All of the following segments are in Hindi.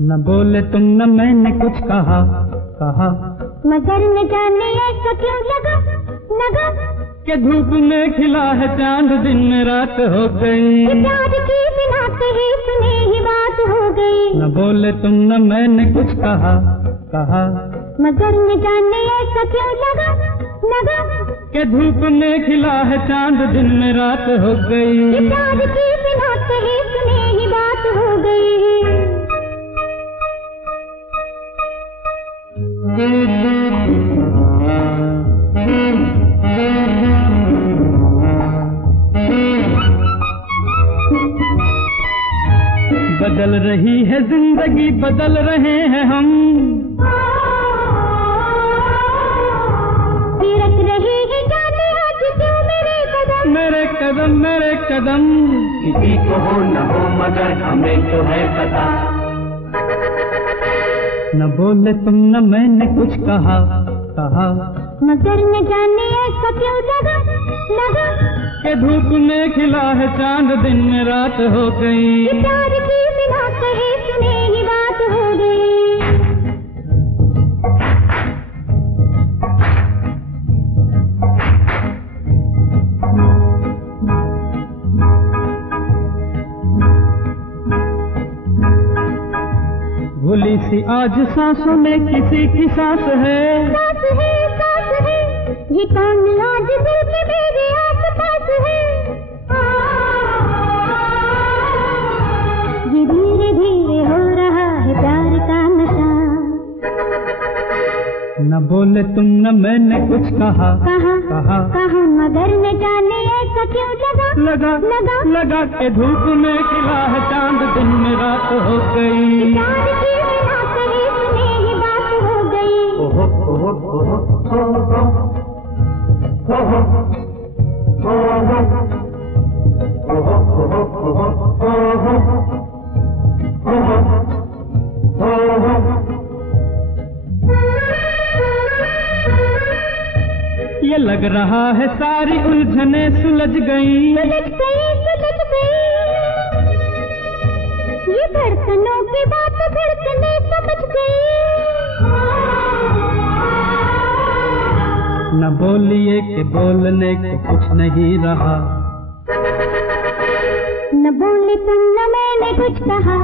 न बोले तुम न मैंने कुछ कहा, मगर न जाने ऐसा क्यों लगा कि धूप में खिला है चांद दिन रात हो गई। प्यार की बिना कही सुनी ही बात हो गई। न बोले तुम न मैंने कुछ कहा, मगर न जाने ऐसा क्यों लगा कि धूप में खिला है चांद दिन में रात हो गई। प्यार की बिना कही सुनी ही बात हो गई। बदल रही है जिंदगी, बदल रहे हैं हम। फिरक रही है जाने आज क्यों मेरे कदम, मेरे कदम। किसी को हो न हो मगर हमें तो है पता। न बोले तुम न मैंने कुछ कहा, मगर न जाने ऐसा क्यों लगा कि धूप में खिला है चांद दिन में रात हो गई। प्यार की बिना कहे सुने ही बात हो गई। भूली सी आज सांसों में किसी की सांस है, ये कौन आज दिल के मेरे आस-पास है। ये धीरे धीरे हो रहा है प्यार का नशा। न बोले तुम न मैंने कुछ कहा, मगर न जाने ऐसा क्यों लगा के धूप में खिला है चांद दिन में रात हो गई। प्यार की बिना कही सुनी ही बात हो गई। ये लग रहा है सारी उलझने सुलझ गई। ये धड़कनों की बात धड़कने समझ गई। न बोलिए कि बोलने को कुछ नहीं रहा। न बोले तुम न मैंने कुछ कहा,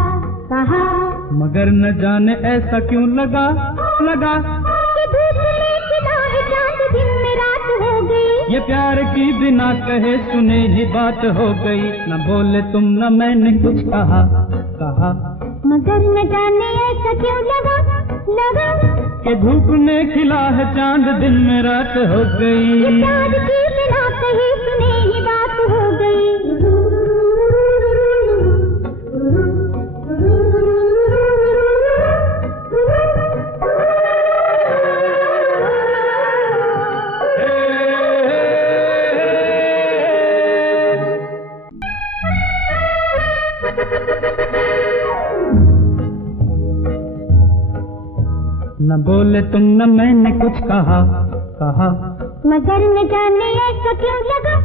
मगर न जाने ऐसा क्यों लगा कि धूप में खिला है चांद दिन में रात हो गई। ये प्यार की बिना कहे सुने ही बात हो गई। न बोले तुम न मैंने कुछ कहा, मगर न जाने ऐसा क्यों लगा कि धूप में खिला है चांद दिन में रात हो गई। प्यार की बिना कही सुनी ही बात हो गई। न बोले तुम न मैंने कुछ कहा, मगर न जाने ऐसा क्यों लगा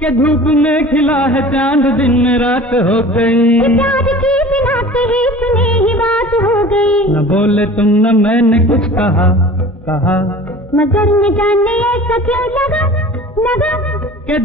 कि धूप में खिला है चांद दिन में रात हो गई। प्यार की बिना कही सुनी ही बात हो गई। न बोले तुम न मैंने कुछ कहा, मगर न जाने ऐसा क्यों लगा कि